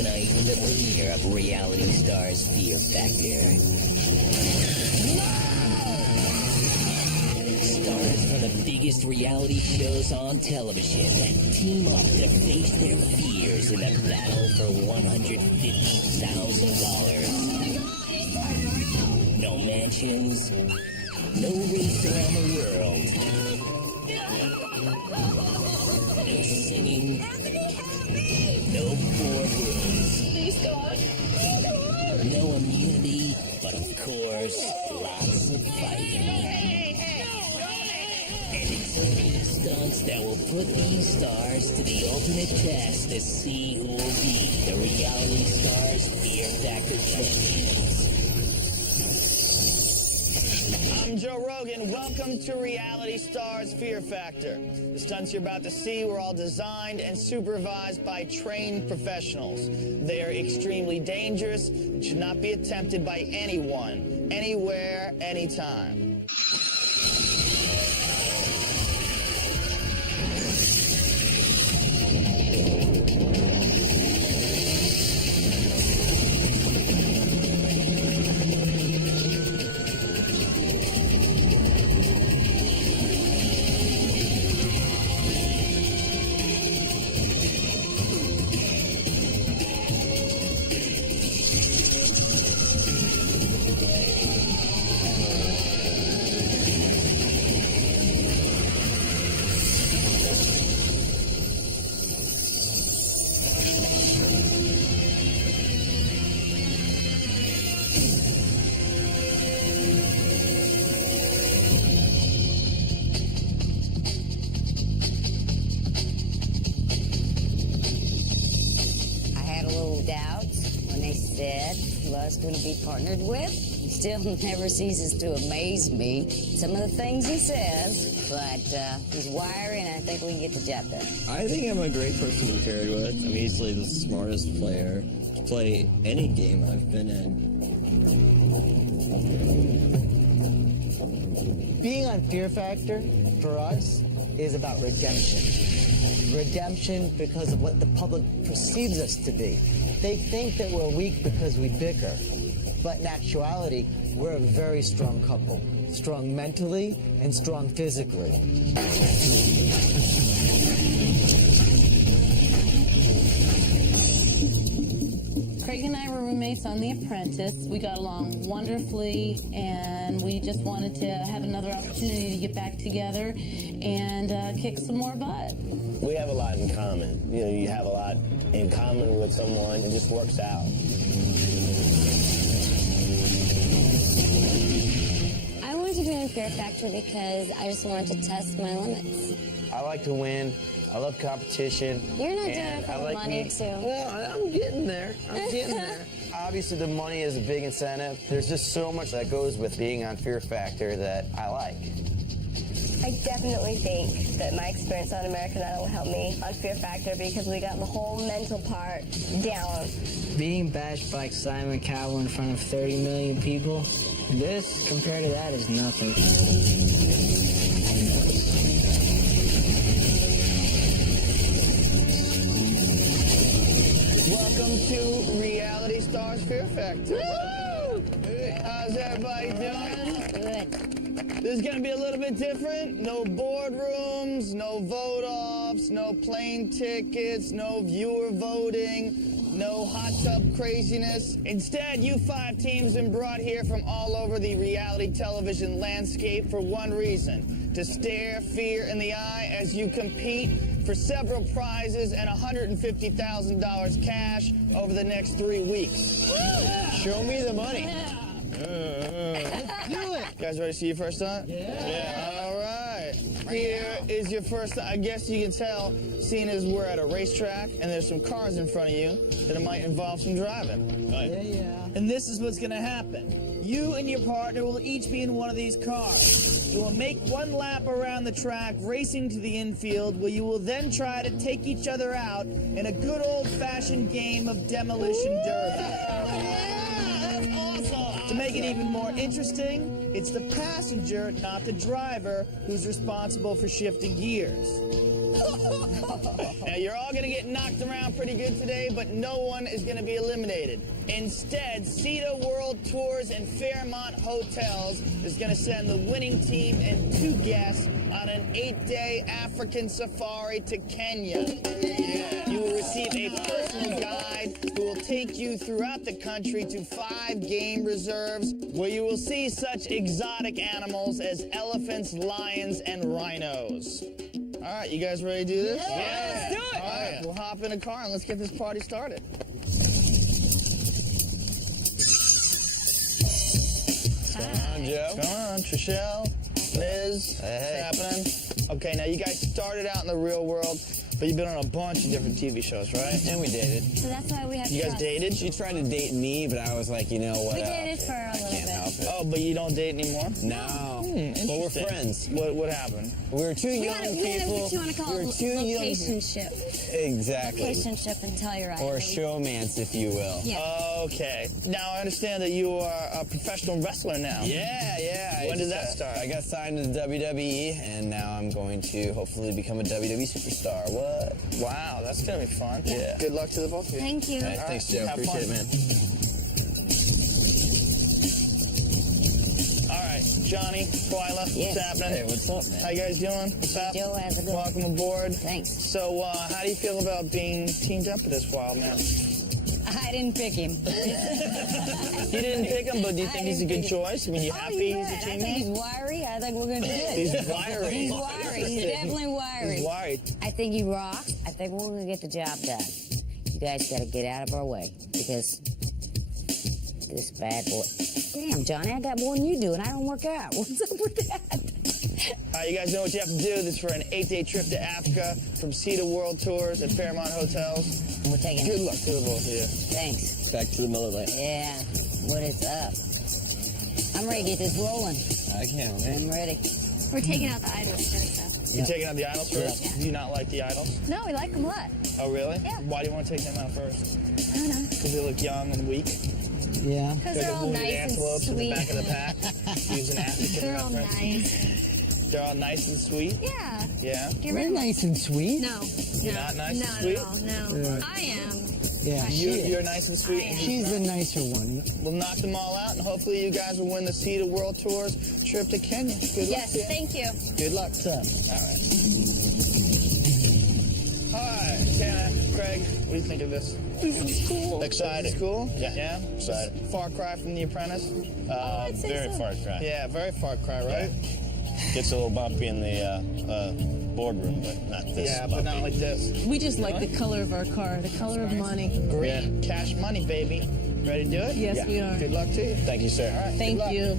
Tonight, the premiere of Reality Stars Fear Factor. Stars from the biggest reality shows on television team up to face their fears in a battle for $150,000. No mansions, no race around the world. No singing, no boardrooms. Please, God. No immunity, but of course, lots of fighting. And it's only stunts that will put these stars to the ultimate test to see who will be the Reality Stars Fear Factor champions. I'm Joe Rogan. Welcome to Reality Stars Fear Factor. The stunts you're about to see were all designed and supervised by trained professionals. They are extremely dangerous and should not be attempted by anyone, anywhere, anytime. Who I was going to be partnered with. He still never ceases to amaze me, some of the things he says, but he's wiry, and I think we can get the job done. I think I'm a great person to be paired with. I'm easily the smartest player to play any game I've been in. Being on Fear Factor, for us, is about redemption. Redemption because of what the public perceives us to be. They think that we're weak because we bicker. But in actuality, we're a very strong couple. Strong mentally and strong physically. Craig and I were roommates on The Apprentice. We got along wonderfully, and we just wanted to have another opportunity to get back together and kick some more butt. We have a lot in common. You know, you have a lot in common with someone, it just works out. I wanted to be on Fear Factor because I just wanted to test my limits. I like to win. I love competition. You're not doing it for the money, too. Well, I'm getting there. I'm getting there. Obviously, the money is a big incentive. There's just so much that goes with being on Fear Factor that I like. I definitely think that my experience on American Idol will help me on Fear Factor because we got the whole mental part down. Being bashed by Simon Cowell in front of 30 million people, this, compared to that, is nothing. Welcome to Reality Stars Fear Factor. Woo! How's everybody doing? Good. This is going to be a little bit different. No boardrooms, no vote-offs, no plane tickets, no viewer voting, no hot tub craziness. Instead, you 5 teams have been brought here from all over the reality television landscape for one reason: to stare fear in the eye as you compete for several prizes and $150,000 cash over the next 3 weeks. Show me the money. Let's do it. You guys ready to see your first stunt? Yeah. All right. Here is your first stunt. I guess you can tell, seeing as we're at a racetrack and there's some cars in front of you, that it might involve some driving. Yeah. And this is what's going to happen. You and your partner will each be in one of these cars. You will make one lap around the track, racing to the infield, where you will then try to take each other out in a good old-fashioned game of demolition derby. That's awesome. To make it even more interesting, it's the passenger, not the driver, who's responsible for shifting gears. Now, you're all going to get knocked around pretty good today, but no one is going to be eliminated. Instead, Cedar World Tours and Fairmont Hotels is going to send the winning team and 2 guests on an 8-day African safari to Kenya. You will receive a personal guide who will take you throughout the country to 5 game reserves where you will see such exotic animals as elephants, lions, and rhinos. All right, you guys ready to do this? Yeah, let's do it. All right, we'll hop in a car and let's get this party started. What's going on, Joe? What's going on, Trishelle, Liz? Hey. What's happening? Okay, now you guys started out in the real world, but you've been on a bunch of different TV shows, right? And we dated. So that's why we have You guys trust. dated? She tried to date me, but I was like, you know what? We dated for a little Can't bit. help it. Oh, but you don't date anymore? No. But we're Interesting. friends. What happened? We were two We young had a, people. what you want to call we it, were two young. locationship. Exactly. Locationship until you're right. Or a showmance, if you will. Yeah. Okay. Now, I understand that you are a professional wrestler now. Yeah. When did that start? I got signed to the WWE, and now I'm going to hopefully become a WWE superstar. What? Wow, that's going to be fun. Yeah. Good luck to the both of you. Thank you. Hey, thanks, Joe. Have Appreciate fun. it, man. All right, Johnny, Twyla, Yes. what's happening? Hey, what's up, man? How you guys doing? What's up? Joe has a good one. Welcome aboard. Thanks. So, how do you feel about being teamed up with this wild man? I didn't pick him. You didn't pick him, but do you think he's a good choice? I mean, you happy you he's bet. a I think teammate? he's wiry. I think we're going to do good. He's wiry. He's wiry. He's definitely wiry. He's wiry. I think he rocks. I think we're going to get the job done. You guys got to get out of our way because this bad boy. Damn, Johnny, I got more than you do, and I don't work out. What's up with that? You guys know what you have to do. This is for an 8-day trip to Africa from Cedar World Tours and Fairmont Hotels. We're taking Good it. luck to the both of you. Thanks. Back to the Miller Lite. Yeah. What is up? I'm ready to get this rolling. I can't, man. I'm ready. We're taking out the idols first, though. You taking out the idols first? Yeah. Do you not like the idols? No, we like them a lot. Oh, really? Yeah. Why do you want to take them out first? I don't know. Because they look young and weak? Yeah. Because they're all wounded nice and antelopes in the sweet. back of the pack? Using African They're all reference. nice. They're all nice and sweet? Yeah. Yeah? Get We're rid of nice and sweet. No. You're not nice no, and sweet? Not at all. No. I am. Yeah, You're nice and sweet. I And am. she's the nicer one. we'll knock them all out, and hopefully you guys will win the Cedar World Tours trip to Kenya. Good luck. Yes, to you. thank you. Good luck. What's up? All right. Hi, Tana, Craig. What do you think of this? This is cool. Excited. It's cool? Yeah. Excited. Far cry from The Apprentice? I'd say Very so. far cry. Yeah, very far cry, right? Gets a little bumpy in the boardroom, but not this Yeah, bumpy. but not like this. We just like the color of our car, the color of money. Green. Cash money, baby. Ready to do it? Yes, we are. Good luck to you. Thank you, sir. All right. Thank good luck. you.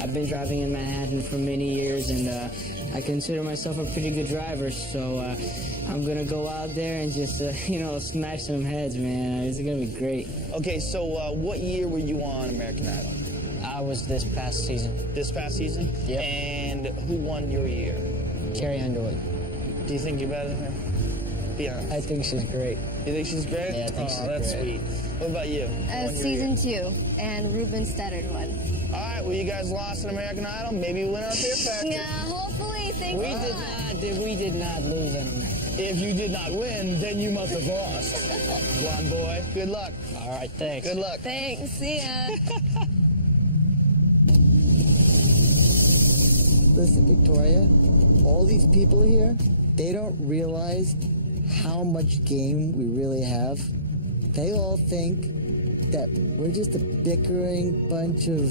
I've been driving in Manhattan for many years, and I consider myself a pretty good driver. So I'm gonna go out there and just, smash some heads, man. It's gonna be great. Okay, so what year were you on American Idol? I was this past season. This past season? Yep. And who won your year? Carrie Underwood. Do you think you're better than her? Be honest. I think she's great. You think she's great? Yeah, I think she's that's great. sweet. What about you? Who won your Season year? 2, and Ruben Studdard won. All right, well, you guys lost an American Idol. Maybe you win on Fear Factor. Yeah, hopefully. Thanks a lot. We did not lose on that. If you did not win, then you must have lost. One boy. Good luck. All right, thanks. Good luck. Thanks. See ya. Listen, Victoria, all these people here, they don't realize how much game we really have. They all think that we're just a bickering bunch of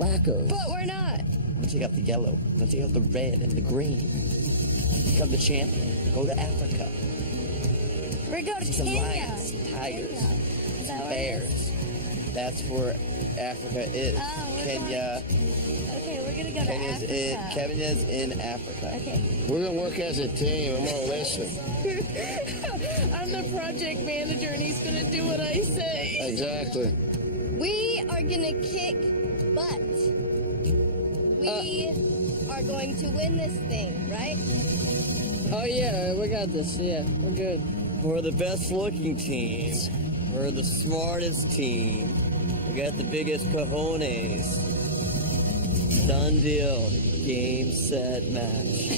wackos. But we're not. Now take out the yellow. Now take out the red and the green. Become the champion. Go to Africa. We're going to See some Kenya. lions, tigers, Kenya. Is that some where it is? bears. That's where Africa is. Oh, we're Kenya. Okay, we're going to go to Kenya's Africa. Kenya's in Africa. Okay. We're gonna work as a team. I'm gonna listen. I'm the project manager, and he's gonna do what I say. Exactly. We are going to kick butt. We are going to win this thing, right? Oh, yeah, we got this. Yeah, we're good. We're the best looking team. We're the smartest team. We got the biggest cojones. Done deal. Game, set, match.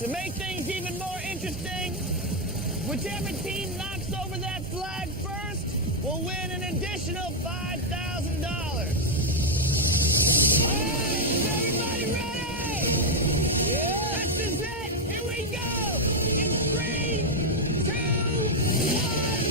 To make things even more interesting, whichever team knocks over that flag first will win an additional $5,000. All right, is everybody ready? Yeah. This is it. Here we go. In 3, 2, 1,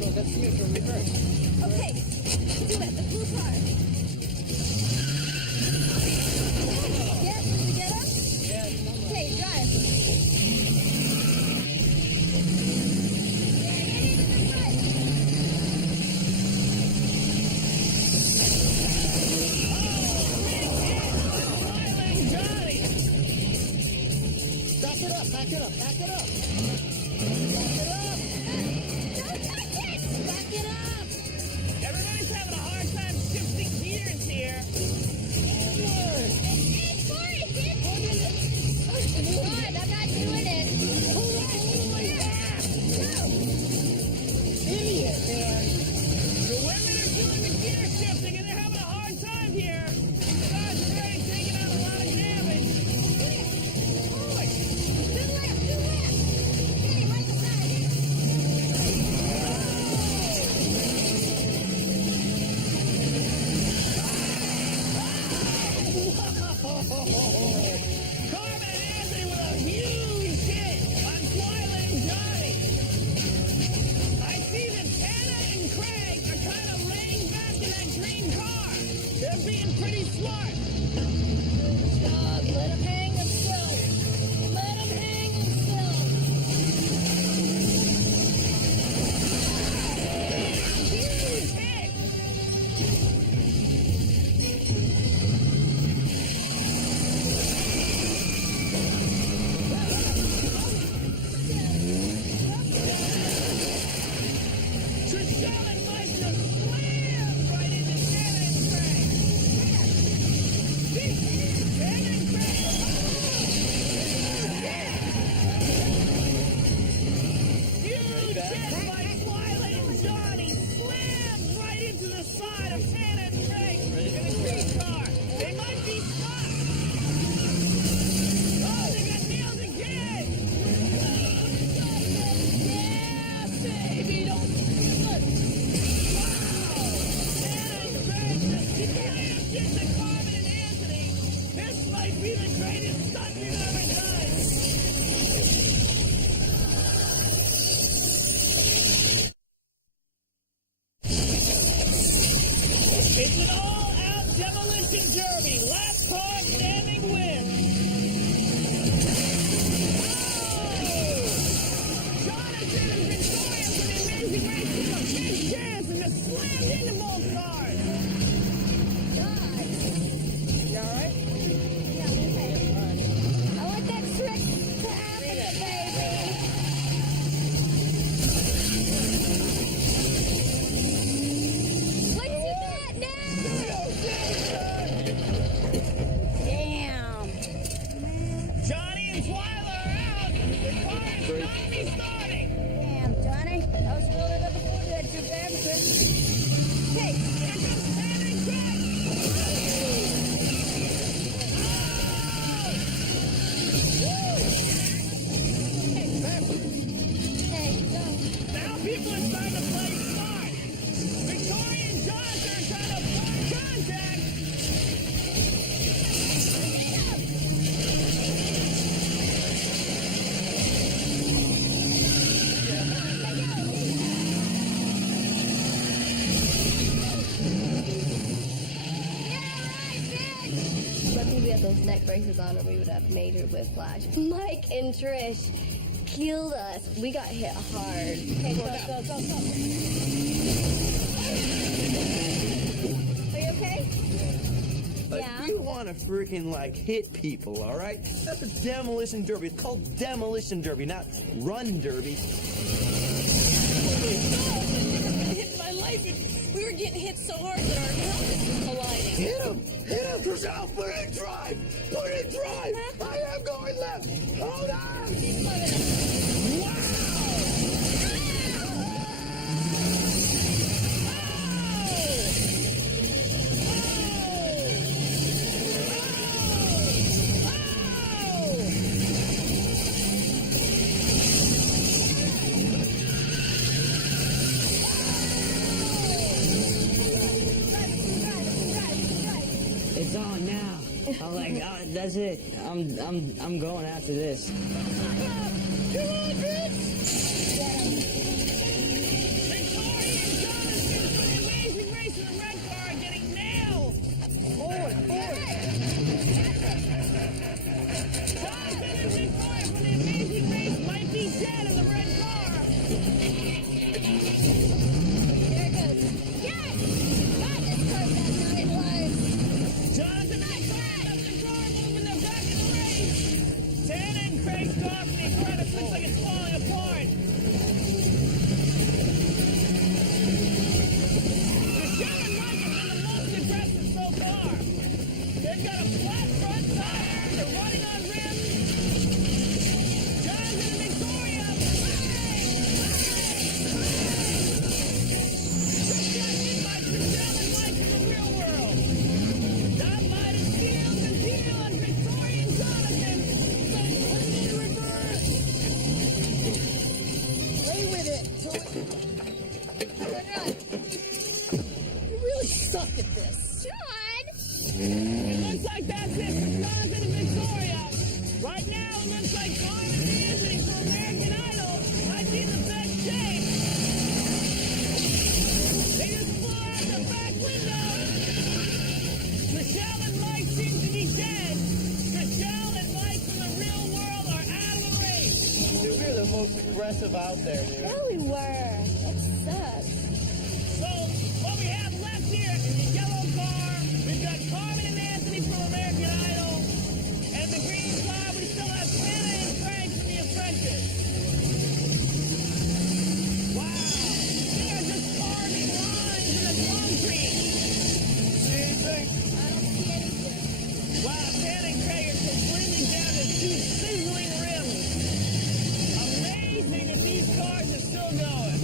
go. That's neutral. Reverse. Okay, do it. The blue car. Did you get him? Yeah. Okay, drive. Back it up. Back it up. Back it up. Back it up! Everybody's having a hard time shifting gears here. It's hard, I'm not doing it. Idiot, man. The women are doing the gear shifting and they're having a hard time here. The guys are already taking out a lot of damage. Two left. Hey, right beside. Carmen and Anthony with a huge hit on Twyla and Johnny. I see that Anna and Craig are kind of laying back in that green car. They're being pretty smart. Stop, let him hang himself. Let him hang himself. Huge hit. Trishelle and Mike just slammed right into Anna and Craig. Anna and Craig. Huge hit by Twyla and Johnny. Slammed right into the side of Anna and Craig in a green car. They might be stuck. Oh, they got nailed again. Yeah, baby, don't. Wow! Anna and Craig just slammed into Carmen and Anthony. might be the greatest stunt we've ever done. It's an all-out demolition derby. Last car standing wins. Jonathan and Victoria for the amazing race took a big chance and just slammed into both cars. God. You all right? Yeah, I'm okay. I want that trick to happen, baby. What you got now? Damn. Johnny and Twyla are out. The car is not be starting. Damn, Johnny. I was really looking forward to that trip to Africa. Hey, Here comes Stan and Craig. hey, go. Now people are starting to play smart. Victoria and Jonathan are trying to form contact. Luckily we had those neck braces on or we would have major whiplash. Mike and Trish killed us. We got hit hard. Okay, go. Are you okay? If you want to freaking like hit people, all right? That's a demolition derby. It's called demolition derby, not run derby. Hit my life. We were getting hit so hard that our helmets were colliding. Hit him, Rochelle. Put it in drive. Put it in drive. I am going left. Hold on. It's on now. I'm like, oh, that's it. I'm going after this. Come on, bitch! Victoria and Jonathan for the amazing race in the red car are getting nailed. Forward. Jonathan and Victoria for the amazing race might be dead in the red car. There it goes. Yes! God, this car's got 9 lives. Jonathan and Victoria left the car moving. They're back in the race. Santa and Craig's car from the credits looks like it's falling apart. Michelle and Mike have been the most aggressive so far. They've got a flat front tire. They're running on rims. Jonathan and Victoria. Just got hit by Michelle and Mike in the real world. That might have sealed the deal on Victoria and Jonathan. Let's in reverse. Play with it. You really suck at this. John! It looks like that's it for Jonathan and Victoria. Right now, it looks like Carmen and Anthony for American Idol might be in the best shape. They just flew out the back window. Michelle and Mike seem to be dead. Michelle and Mike from the real world are out of the race. Dude, we're the most aggressive out there, dude. Yeah, we were. That sucks. So, what we have left here is the yellow car. We've got Carmen and Anthony from American Idol. And the green car, we still have Santa and Craig from The Apprentice. Wow. They are just carving lines in the concrete. See anything? I don't see anything. Wow, Santa and Craig are completely down to 2 sizzling rims. Amazing that these cars are still going.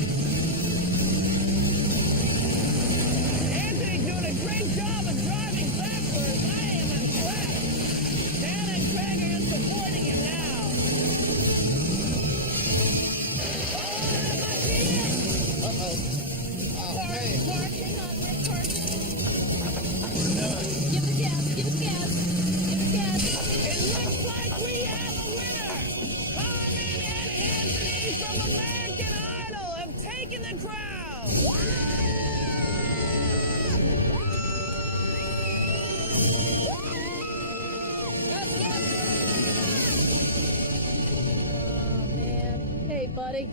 buddy.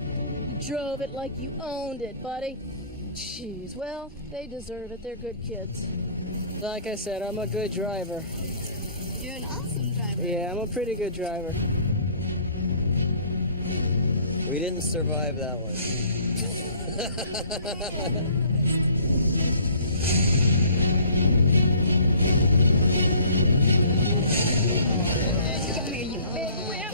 You drove it like you owned it, buddy. Jeez, well, they deserve it. They're good kids. Like I said, I'm a good driver. You're an awesome driver. Yeah, I'm a pretty good driver. We didn't survive that one. Come here, you big wimp.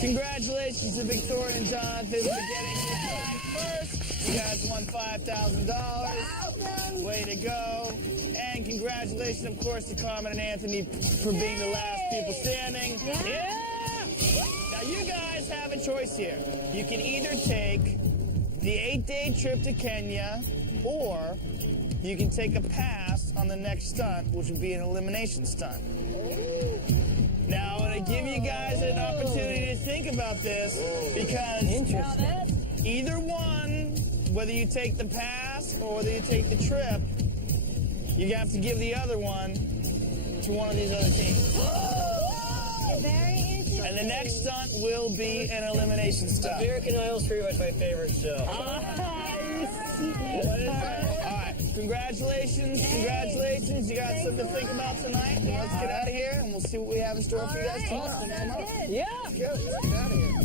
Congratulations to Victoria and Jonathan for getting your time first. You guys won $5,000. Way to go. And congratulations, of course, to Carmen and Anthony for being the last people standing. Yeah! Now, you guys have a choice here. You can either take the 8-day trip to Kenya, or you can take a pass on the next stunt, which would be an elimination stunt. Now, I'm going to give you guys an opportunity to think about this, because either one, whether you take the pass or whether you take the trip, you have to give the other one to one of these other teams. Very interesting. And the next stunt will be an elimination stunt. American Idol's pretty much my favorite show. All right, congratulations, congratulations. You got something to think about tonight. Let's get out of here, and we'll see what we have in store for you guys tomorrow. Yeah. Good. Let's get out of here.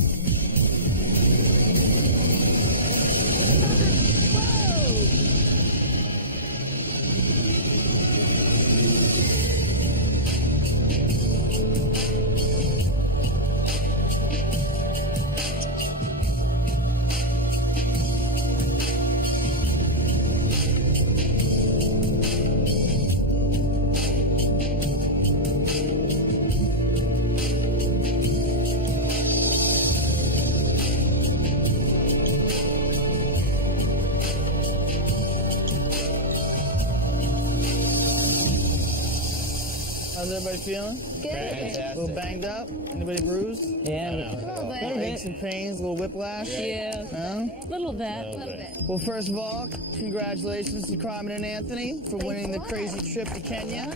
How's everybody feeling? Good. A little banged up? Anybody bruised? Yeah. A little bit. Aches and pains, a little whiplash? Yeah. No? Little of that. A little bit. Well, first of all, congratulations to Carmen and Anthony for winning the crazy trip to Kenya.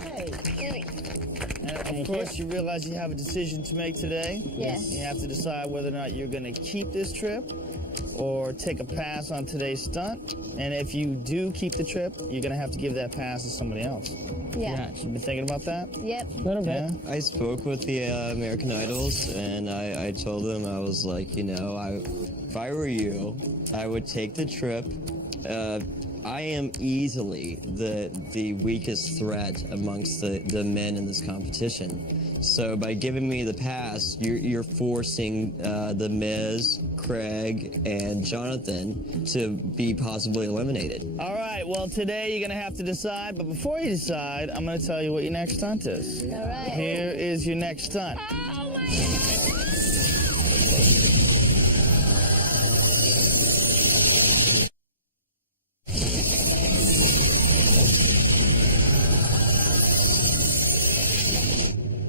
And of course, you realize you have a decision to make today. Yes. You have to decide whether or not you're going to keep this trip or take a pass on today's stunt. And if you do keep the trip, you're going to have to give that pass to somebody else. Yeah. You been thinking about that? Yep. Yeah. I spoke with the American Idols, and I told them, I was like, you know, if I were you, I would take the trip. I am easily the weakest threat amongst the men in this competition. So by giving me the pass, you're forcing the Miz, Craig, and Jonathan to be possibly eliminated. All right, well, today you're going to have to decide, but before you decide, I'm going to tell you what your next stunt is. All right. Here is your next stunt. Oh my God.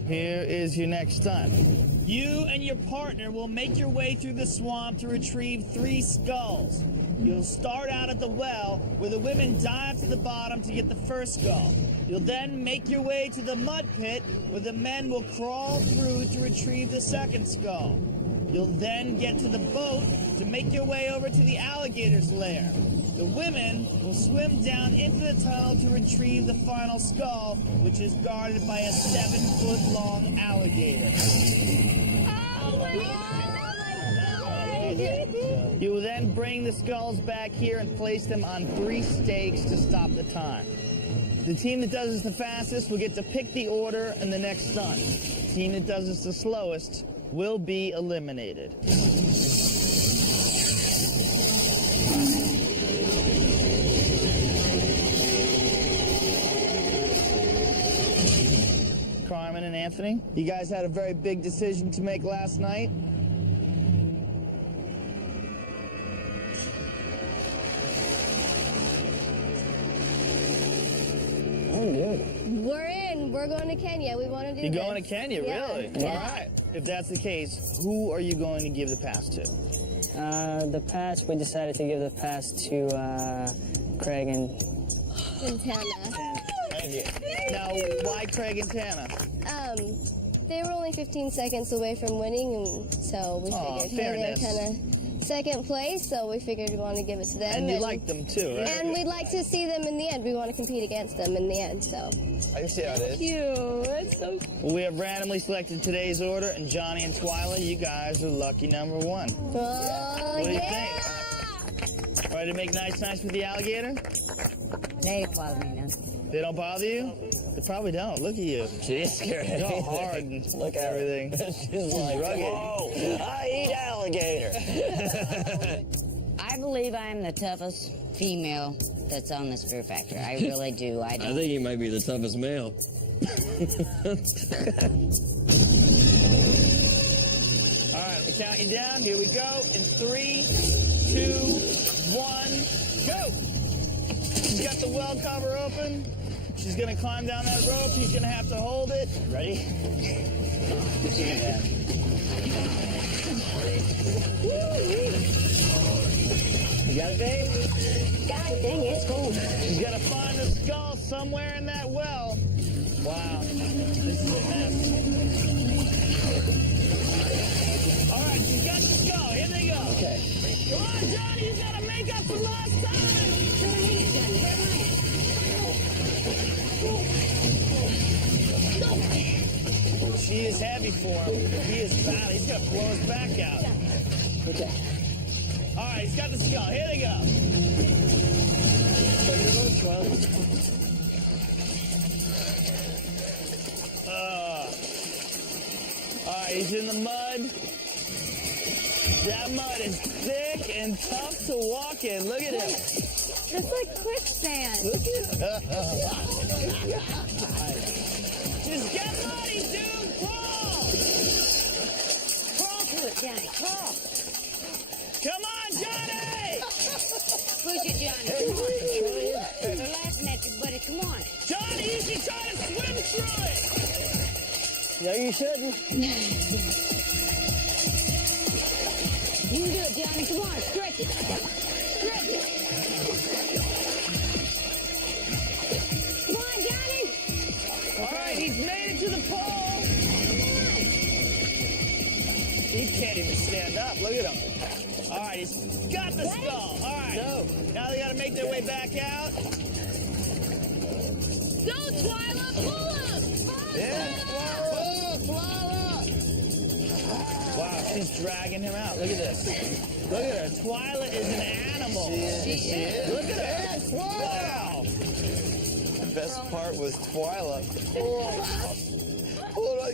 Here is your next stunt. You and your partner will make your way through the swamp to retrieve 3 skulls. You'll start out at the well, where the women dive to the bottom to get the first skull. You'll then make your way to the mud pit, where the men will crawl through to retrieve the second skull. You'll then get to the boat to make your way over to the alligator's lair. The women will swim down into the tunnel to retrieve the final skull, which is guarded by a 7-foot-long alligator. You will then bring the skulls back here and place them on 3 stakes to stop the time. The team that does this the fastest will get to pick the order in the next stunt. The team that does this the slowest will be eliminated. Carmen and Anthony, you guys had a very big decision to make last night. I'm good. We're in. We're going to Kenya. We want to do You're this. going to Kenya, Yeah. really? Yeah. All right. If that's the case, who are you going to give the pass to? The pass, we decided to give the pass to Craig and And Tana. Now, why Craig and Tana? they were only 15 seconds away from winning, and so we figured, hey, they're fairness. kind of second place, so we figured we want to give it to them. And you like them too, right? And we'd like to see them in the end. We want to compete against them in the end, so. I can see how it is. Thank you. That's so Well, we have randomly selected today's order, and Johnny and Twyla, you guys are lucky number one. Oh, What do you yeah! think? Ready to make nice with the alligator? They don't bother me none. They don't bother you? They probably don't. Look at you. She's scared of You're all anything. hard and Look at her. everything. She's like, rugged. whoa, I eat alligator. I believe I am the toughest female that's on this Fear Factor. I really do. I I don't. think he might be the toughest male. All right, we count you down. Here we go. In 3, 2, 1, go! She's got the well cover open. She's gonna climb down that rope. He's gonna have to hold it. Ready? You got it, babe? God dang, it's cool. She's gotta find the skull somewhere in that well. Wow, this is a mess. All right, she's got the skull. Here they go. Okay. Come on, Johnny, you gotta make up for lost time. She is heavy for him. He is fat. He's gonna blow his back out. Okay. All right, he's got the skull. Here they go. All right, he's in the mud. That mud is thick and tough to walk in. Look at him. It's like quicksand. Just get muddy, dude. Crawl. Crawl to it, Johnny. Crawl. Come on, Johnny. Push it, Johnny. Come on. You're laughing at you, buddy. Come on. Johnny, you should try to swim through it. No, you shouldn't. You can do it, Johnny. Come on. Stretch it. Stretch it. Come on, Johnny. All right, he's made it to the pole. He can't even stand up. Look at him. All right, he's got the skull. All right. No. Now they got to make their way back out. Go, Twyla, pull him! Wow, she's dragging him out. Look at this. Look at her. Twyla is an animal. She is. Look at her. Wow. The best part was Twyla. Hold on.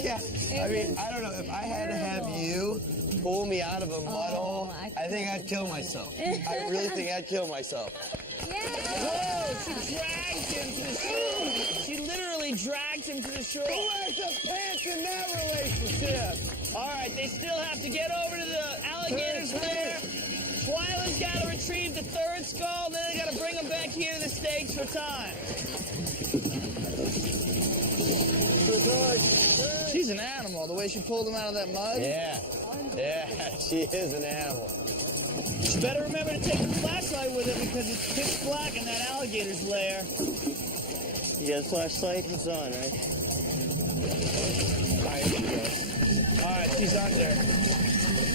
Yeah. I mean, I don't know. If I had to have you pull me out of a mud hole, I think I'd kill myself. I really think I'd kill myself. Whoa, she dragged him to the shore. She literally dragged him to the shore. Who wears the pants in that relationship? All right, they still have to get over to the alligator's lair. Twyla's got to retrieve the third skull, then they got to bring him back here to the stakes for time. She's an animal, the way she pulled him out of that mud. Yeah. Yeah, she is an animal. You better remember to take the flashlight with it because it's pitch black in that alligator's lair. You got a flashlight? It's on, right? All right, she's under.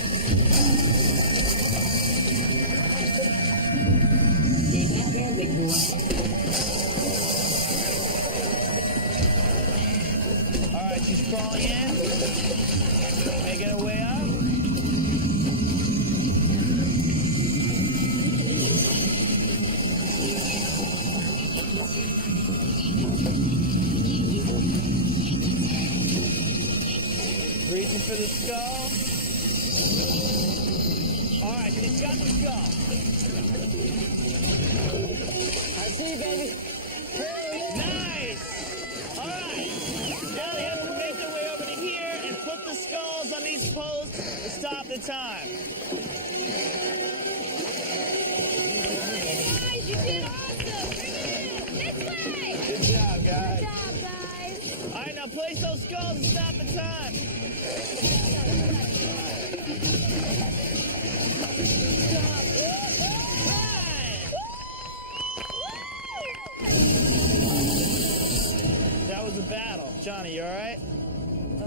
All right, she's crawling in, making her way up. Reaching for the skull. All right, she's got the skull. I see, baby. Nice. All right. Now they have to make their way over to here and put the skulls on these posts to stop the time. Guys, you did awesome! This way! Good job, guys. Good job, guys! All right, now place those skulls and stop the time. That was a battle. Johnny, you all right?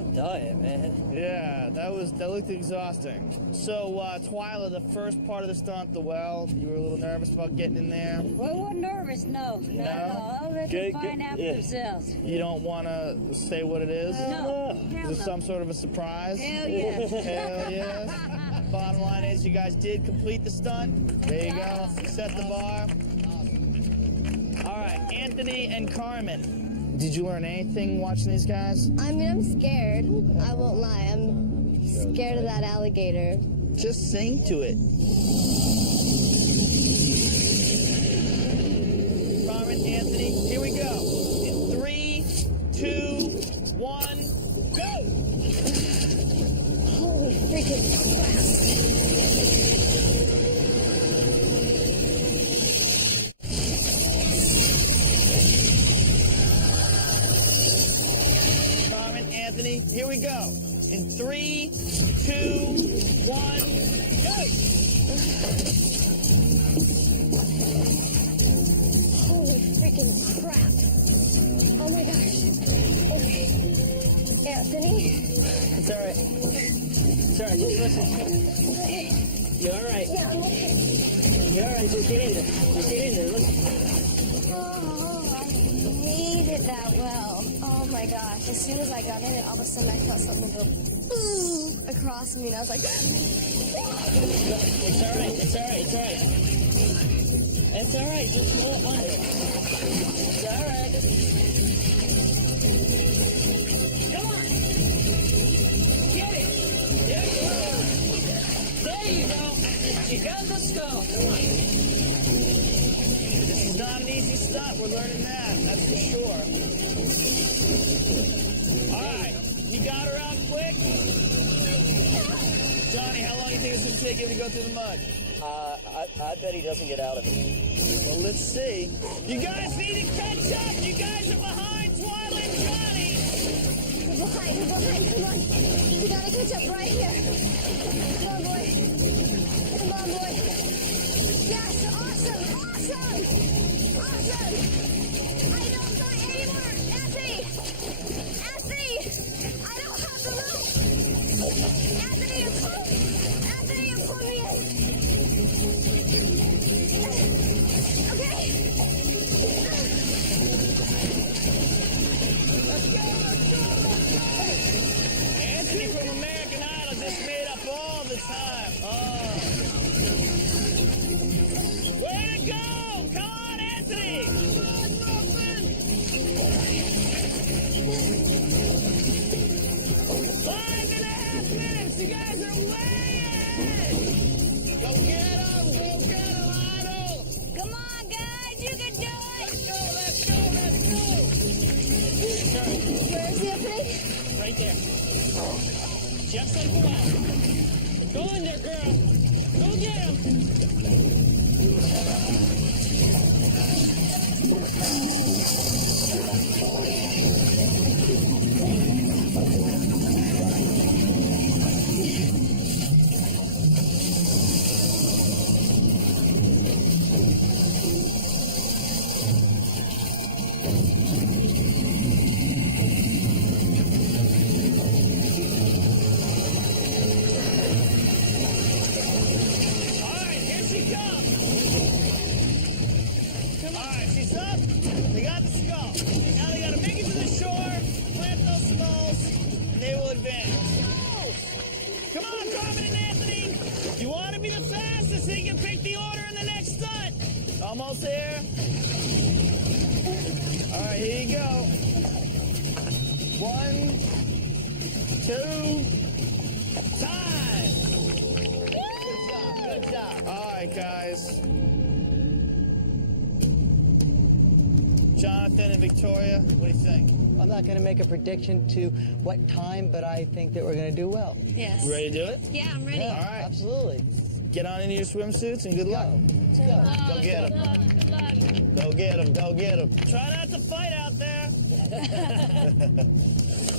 I'm dying, man. Yeah, that looked exhausting. So, Twyla, the first part of the stunt, the well, you were a little nervous about getting in there. Well, we weren't nervous, no. No? I'll let them find out for themselves. You don't want to say what it is? No. Is it some sort of a surprise? Hell yes. Hell yes. Bottom line is, you guys did complete the stunt. There you go. Set the bar. All right, Anthony and Carmen. Did you learn anything watching these guys? I mean, I'm scared. I won't lie. I'm scared of that alligator. Just sing to it. Carmen, Anthony, here we go. In 3, 2, 1, go! Holy freaking crap. Anthony, here we go. In 3, 2, 1, go! Holy freaking crap. Oh my gosh. Anthony? It's all right. It's all right. Just listen. Okay. You're all right. Yeah, I'm okay. You're all right. Just get in there. Just get in there. Listen. Oh, I made it that well. Oh my gosh. As soon as I got in it, all of a sudden I felt something go boom across me, and I was like, It's all right. It's all right. It's all right. It's all right. Just hold on. It's all right. Come on. Get it. There you go. You got the skull. This is not an easy stunt. We're learning that's for sure. All right, he got her out quick. Johnny, how long do you think it's going to take him to go through the mud? I bet he doesn't get out of it. Well, let's see. You guys need to catch up. You guys are behind Twyla and Johnny. we're behind, come on. We gotta catch up right here. Come on, boy. Come on, boy. Yes, awesome. I don't got any more. Anthony, I don't have the rope. Anthony, you pull me in. Okay. Let's go. Anthony from American Idol just made up all the time. Oh. Way to go! Come on, Anthony! 5.5 minutes! You guys are way ahead! Go get him, Idol! Come on, guys, you can do it! Let's go! Where is Anthony? Right there. Just like the well. Go in there, girl. Go get him. Almost there. All right, here you go. 1, 2, time. Good job. All right, guys. Jonathan and Victoria, what do you think? I'm not going to make a prediction to what time, but I think that we're going to do well. Yes. You ready to do it? Yeah, I'm ready. Yeah, All right. Absolutely. Get on into your swimsuits and good luck. Go get him. Go get him. Go get him. Try not to fight out there.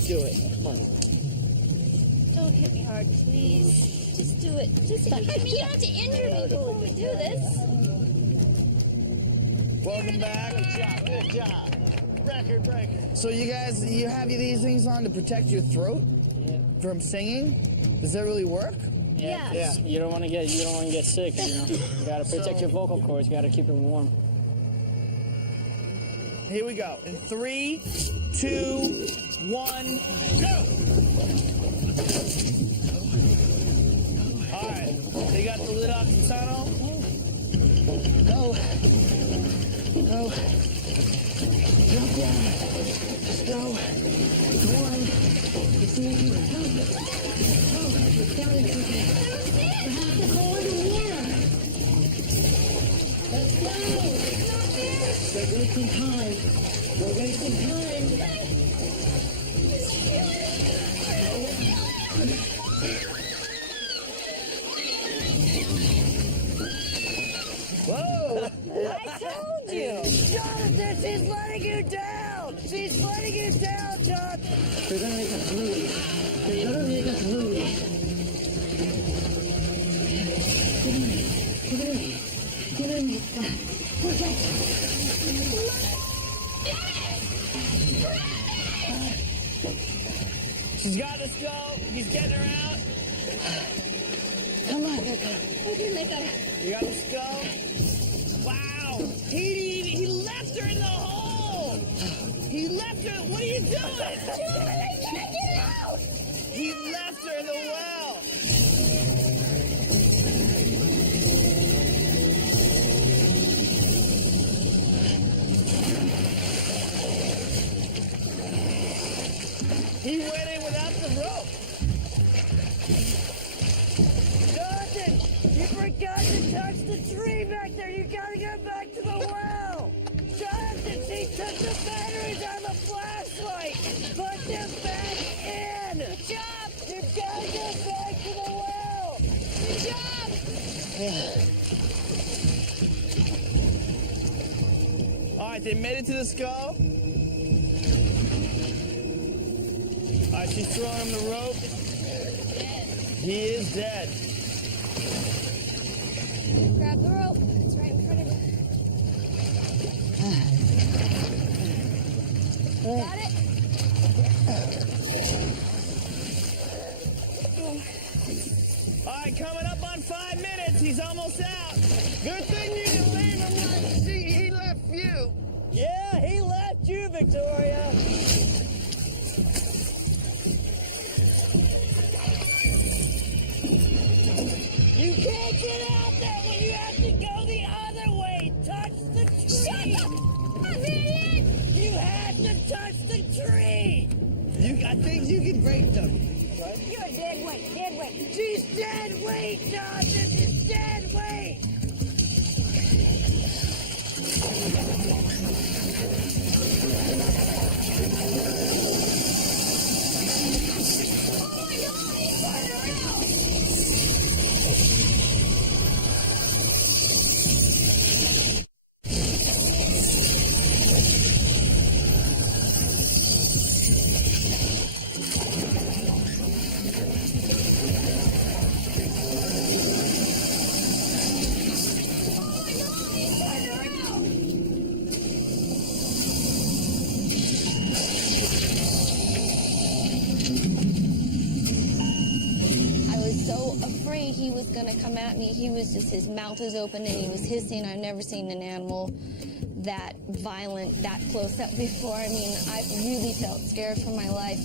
Do it. Come on. Don't hit me hard, please. Just do it. Just hit me. You don't have to injure me before we do this. Welcome back. Good job. Record breaker. So you guys, you have these things on to protect your throat from singing? Does that really work? Yeah. You don't want to get sick. You know, you gotta protect your vocal cords. You gotta keep it warm. Here we go. In 3, 2, 1, go! All right. They got the lid off the tunnel. Go. Go. Jump down. Just go. It's warm. It's easy. Go. It's down and you have to go underwater. Let's go. We're wasting time. We're wasting time. Whoa! I told you! Jonathan, she's letting you down! She's letting you down, John! They're gonna make us lose. They're gonna make us lose. Get in. Get in. Push up. She's got the skull. He's getting her out. Come on. Okay, let go. You got the skull. Wow! He left her in the hole. He left her. What are you doing? I can't get out! He left her in the well. He went in without the rope. Jonathan, you forgot to touch the tree back there! You gotta get back to the well! Jonathan, she took the batteries on the flashlight! Put them back in! Good job! You gotta get back to the well! Good job! All right, they made it to the skull. All right, she's throwing him the rope. He is dead. Grab the rope. It's right in front of you. Got it? All right, coming up on 5 minutes. He's almost out. Good thing you didn't leave him. See, he left you. Yeah, he left you, Victoria. You can't get out there when you have to go the other way! Touch the tree! Shut up, idiot! You have to touch the tree! I think you can break them. You're dead weight, dead weight! She's dead weight, Jonathan! She's dead weight! He was gonna come at me. He was just, his mouth was open and he was hissing. I've never seen an animal that violent, that close up before. I mean, I really felt scared for my life.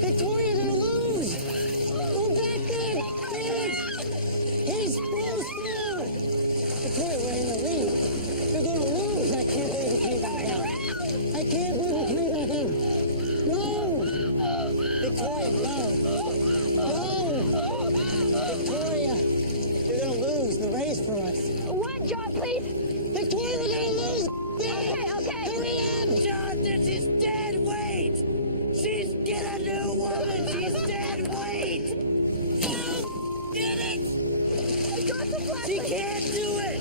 Victoria's gonna lose! Go back there! Damn it! He's close now! Victoria, we're in the lead. We're gonna lose! I can't believe we came back out. I can't believe we came back out. No! Victoria, no! No! Victoria, you're gonna lose the race for us. What, John, please? Victoria, we're gonna lose! Okay, okay. Hurry up! Jonathan, she's dead weight! She's get a new woman! She's dead weight! Get it! I got the flashlight. She can't do it!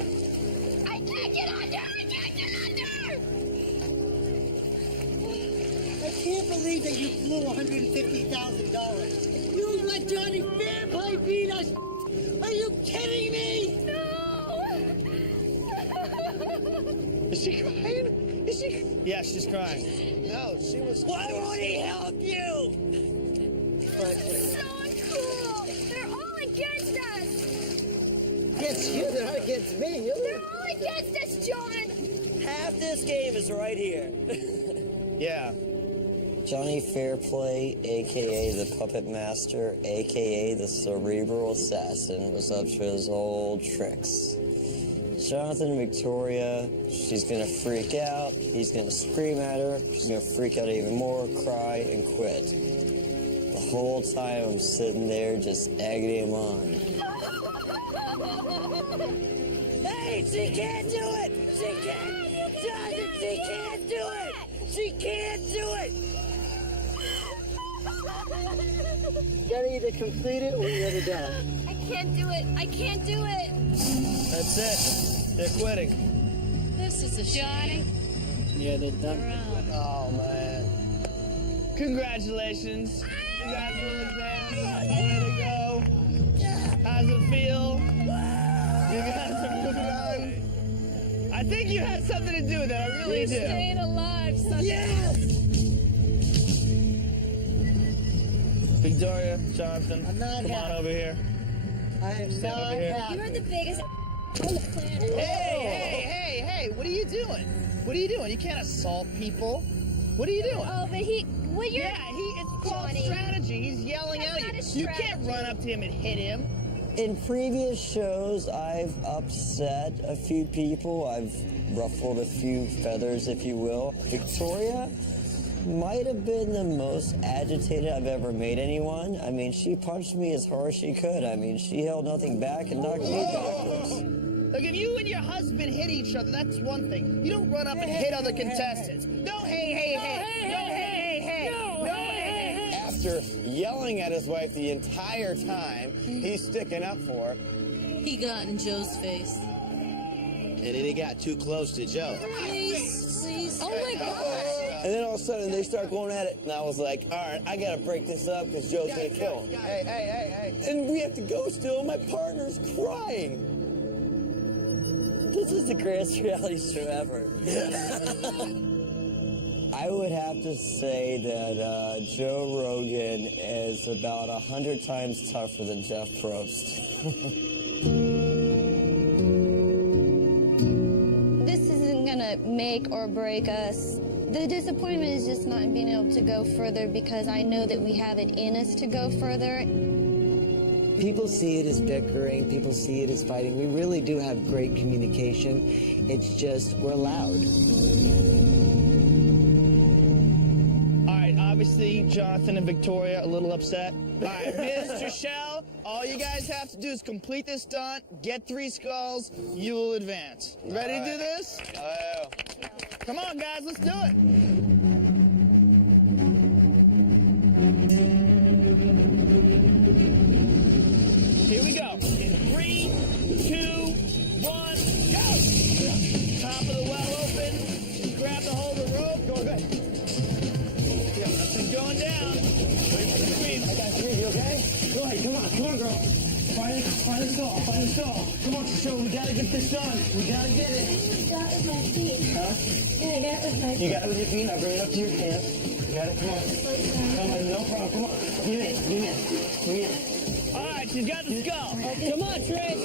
I can't get under! I can't get under! I can't can't believe that you blew $150,000. You let Johnny Fairplay beat us. Are you kidding me? No! Is she crying? Is she? Yeah, she's crying. No, she was. Why won't he help you? So uncool! They're all against us! Against you, they're not against me. They're all against us, John! Half this game is right here. Yeah. Johnny Fairplay, a.k.a. the Puppet Master, a.k.a. the Cerebral Assassin, was up to his old tricks. Jonathan and Victoria, she's gonna freak out, he's gonna scream at her, she's gonna freak out even more, cry, and quit. The whole time I'm sitting there just egging him on. Hey, she can't do it! She can't! Jonathan, she can't do it! She can't do it! You gotta either complete it or you're done. I can't do it! I can't do it! That's it. They're quitting. This is a Johnny. Yeah, they're done. Oh, man. Congratulations. You guys will advance. Way to go. How's it feel? You guys are moving on. I think you had something to do with it. I really do. Staying alive, son. Yes! Victoria, Jonathan, I'm not come on happy. over here. I am Stand not over here. happy. You're the biggest on the planet. Hey, what are you doing? What are you doing? You can't assault people. What are you doing? Oh, but well, you're... Yeah, it's called Johnny. strategy. He's yelling That's at not you. a You can't strategy. run up to him and hit him. In previous shows, I've upset a few people. I've ruffled a few feathers, if you will. Victoria might have been the most agitated I've ever made anyone. I mean, she punched me as hard as she could. I mean, she held nothing back and knocked me backwards. Look, if you and your husband hit each other, that's one thing. You don't run up and hit other contestants. No, hey. After yelling at his wife the entire time, he's sticking up for her. He got in Joe's face. And then he got too close to Joe. Please. Oh, my God. And then all of a sudden they start going at it, and I was like, all right, I gotta break this up because Joe's gonna kill him. Hey. And we have to go still, my partner's crying. This is the greatest reality show ever. I would have to say that Joe Rogan is about 100 times tougher than Jeff Probst. This isn't gonna make or break us. The disappointment is just not being able to go further because I know that we have it in us to go further. People see it as bickering. People see it as fighting. We really do have great communication. It's just we're loud. All right, obviously, Jonathan and Victoria a little upset. All right, Mr. Shell, all you guys have to do is complete this stunt, get 3 skulls, you will advance. Ready to do this? Come on, guys, let's do it. Here we go. 3, 2, 1, go! Top of the well open. Grab the hold of the rope. Go ahead. It's going down. Wait for the screen. I got 3, you okay? Go ahead, come on, girl. Find a stall. Come on, show, we gotta get this done. We gotta get it. Got it with my feet. Huh? Yeah, I got it with my feet. You got it with your feet, now bring it up to your hands. You got it, come on. Come on, no problem, come on. Give me it. All right, she's got the skull. Come on, Trish.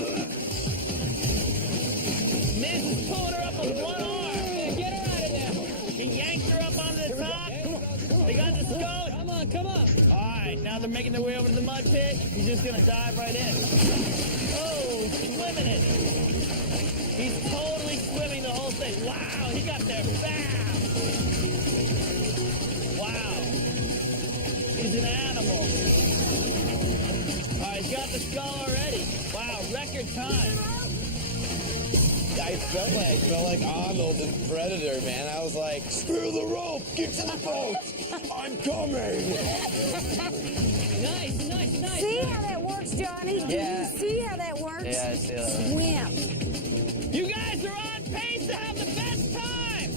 Miz is pulling her up with one arm. Get her out of there. He yanked her up onto the top. They got the skull. Come on. All right, now they're making their way over to the mud pit. He's just gonna dive right in. Oh, he's swimming it. He's totally swimming the whole thing. Wow, he got there fast. Wow. He's an animal. All right, he's got the skull already. Wow, record time. I felt like Arnold in Predator, man. I was like, screw the rope, get to the boat. I'm coming. Nice. See how that works, Johnny? Do you see how that works? Yeah, I see that. Swim. You guys are on pace to have the best time.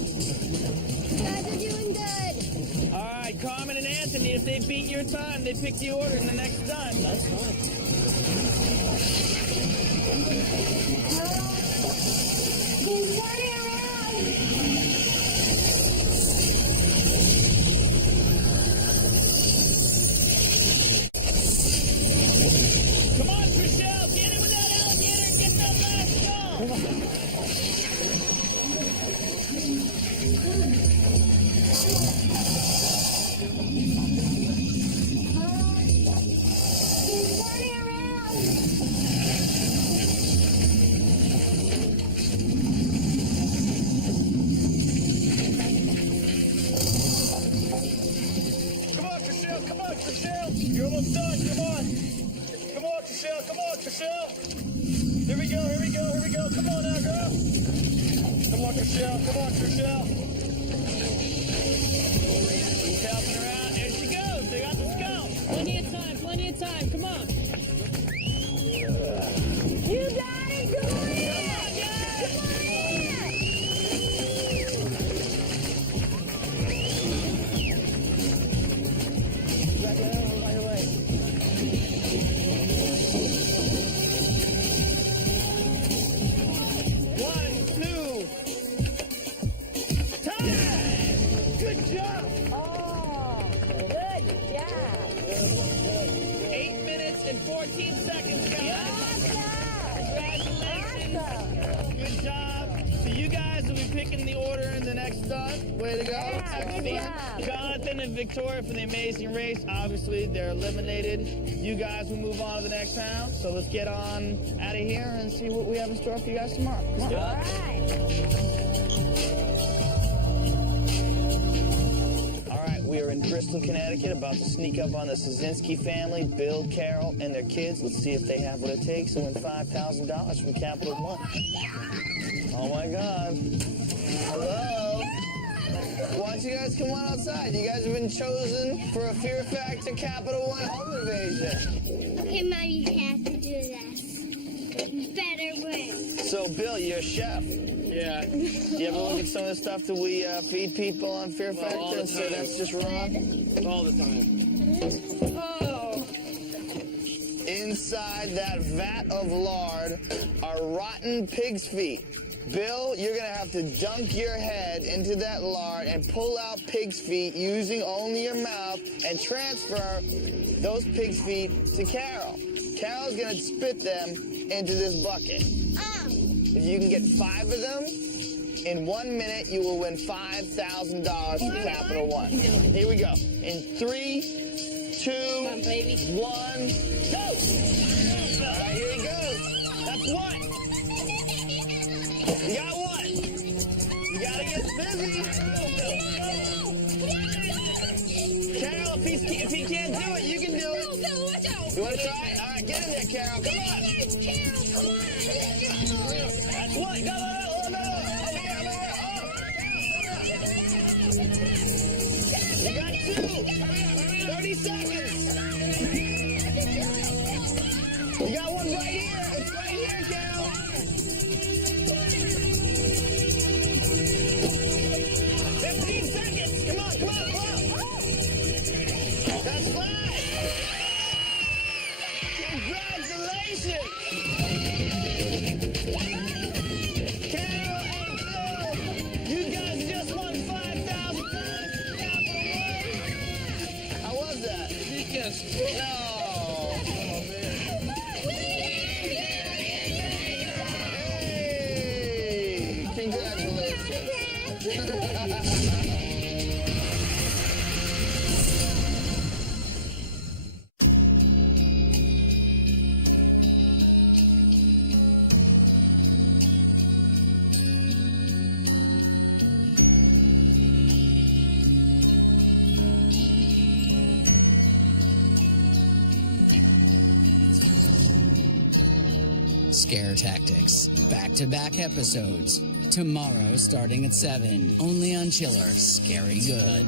You guys are doing good. All right, Carmen and Anthony. If they beat your time, they pick the order in the next time. That's fine. He's turning around. Come on, Trishelle, get him with that alligator and get that last goal. He's turning around. Come on, Trishelle, come on, Trishelle. You're almost done, come on. Come on, Trishelle, come on, Trishelle. Here we go, here we go, here we go. Come on now, girl. Come on, Trishelle, come on, Trishelle. She's helping her out. There she goes. They got the scout. Plenty of time, plenty of time. Come on. You got it. Come on. One, two. Time! Good job! Oh, good job. 8 minutes and 14 seconds, guys. Congratulations. Good job. So you guys will be picking the order in the next stunt. Way to go. Yeah, good job. Jonathan and Victoria from the Amazing Race, obviously they're eliminated. You guys will move on to the next round. So let's get on out of here and see what we have in store for you guys tomorrow. Let's do it. All right. All right, we are in Bristol, Connecticut, about to sneak up on the Szynski family, Bill, Carol, and their kids. Let's see if they have what it takes to win $5,000 from Capital One. Oh my God. Hello? Why don't you guys come on outside? You guys have been chosen for a Fear Factor Capital One home invasion. Okay, Mom, you have to do this. You better win. So, Bill, you're a chef. Yeah. You ever look at some of the stuff that we feed people on Fear Factor all the and say time. that's just wrong? All the time. Oh. Inside that vat of lard are rotten pig's feet. Bill, you're gonna have to dunk your head into that lard and pull out pig's feet using only your mouth and transfer those pig's feet to Carol. Carol's gonna spit them into this bucket. If you can get 5 of them, in 1 minute you will win $5,000 from Capital One. Here we go. In 3, 2, 1, go! All right, here he goes. That's one. You got one. You gotta get busy. Carol, if he can't do it, you can do it. You wanna try? All right, get in there, Carol. Come on. That's one. Go. Over here. You got 2. 30 seconds. You got one right here. It's right here, Carol. 15 seconds. Come on. That's 5. Congratulations. Carol and Bill, you guys just won $5,000 from Capital One. How was that? No. Hey, congratulations. Scare Tactics. Back-to-back episodes. Tomorrow starting at 7. Only on Chiller. Scary good.